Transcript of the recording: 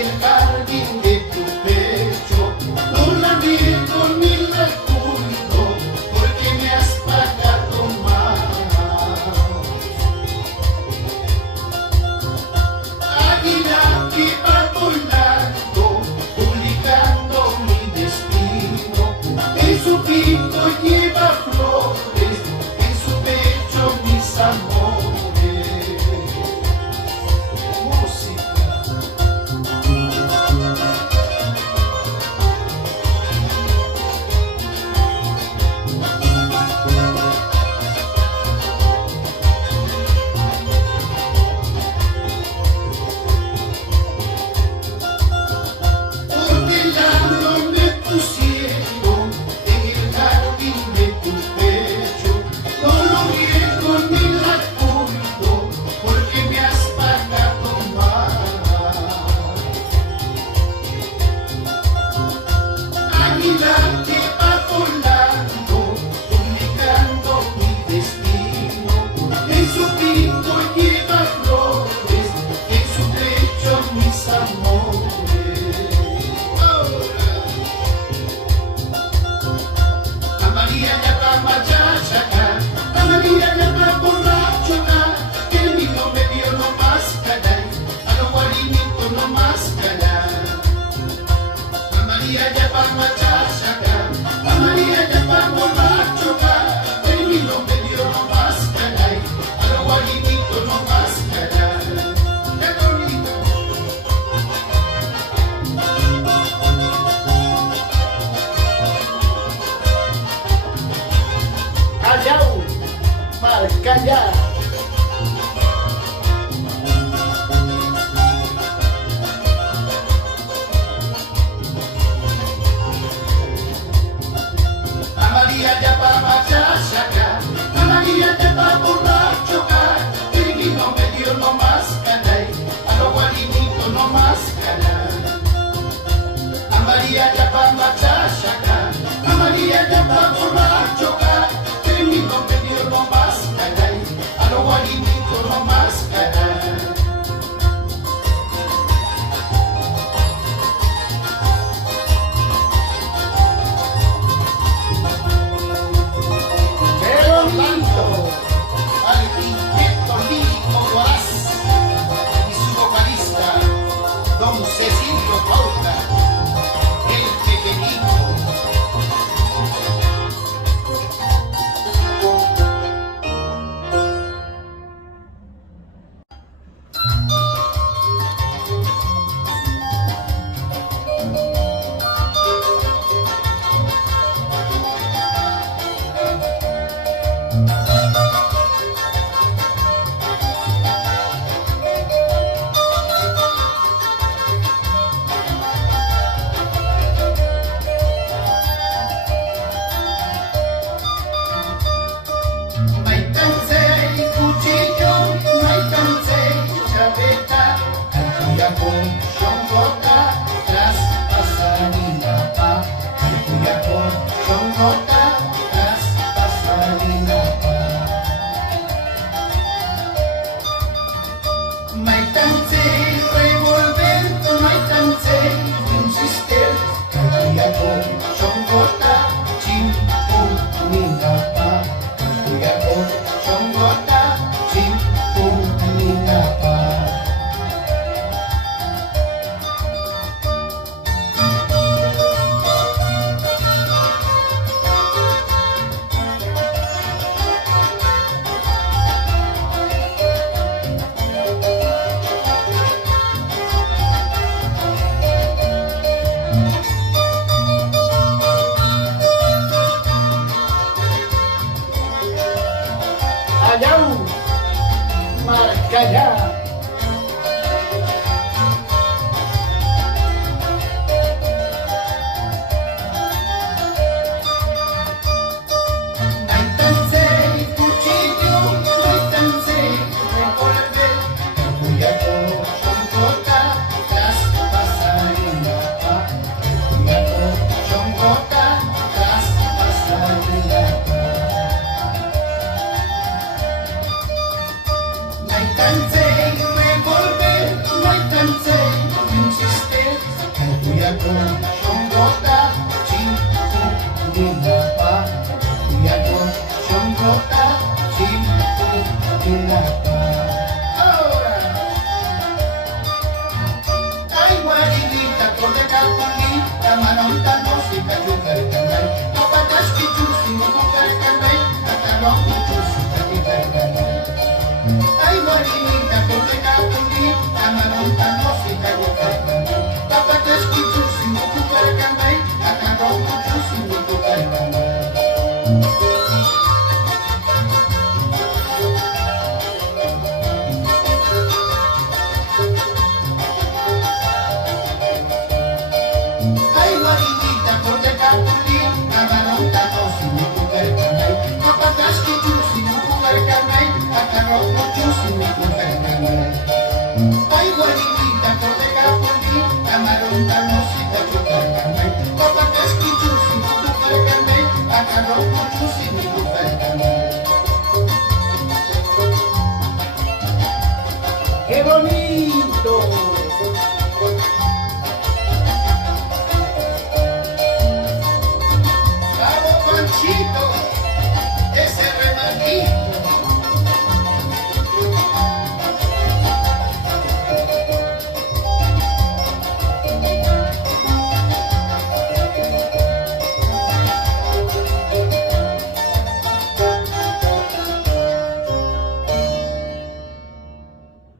el jardín de tu pecho, no labré con el recuerdo, porque me has pagado mal. Águila que va volando, publicando mi destino, en su pico lleva flores, en su pecho mis amores. Maracayá. A María ya pa' machachaca, a María ya pa' borracho, el vino me dio no más canay, a los guarinitos no más canay. A María ya pa' machachaca, a María ya pa' borracho, el vino me dio no más canay, a los guarinitos no más canay. Al quinteto lírico Goraz y su vocalista, don Cecilio Pauta, el pequeñito. Kuyato, Shongota, Chiku, Ninapa. Kuyato, Shongota, Chiku, Ninapa. Ahora. Ay, guarinita, corre capuli, camarón, tanos y cayucar canay. No patas que chusi, no cocar canay, catarón, chusi, cayucar canay. Ay, guarinita, corre capuli, camarón, tanos y cayucar canay. No patas que chusi, no cocar canay, catarón, chusi, no cocar canay. Ay, guarinita, corte capuli, camarón, tanos y no cocar canay. No patas que chusi, no cocar canay, catarón, chusi, no cocar canay. Ay, guarinita, corte capuli, camarón, tanos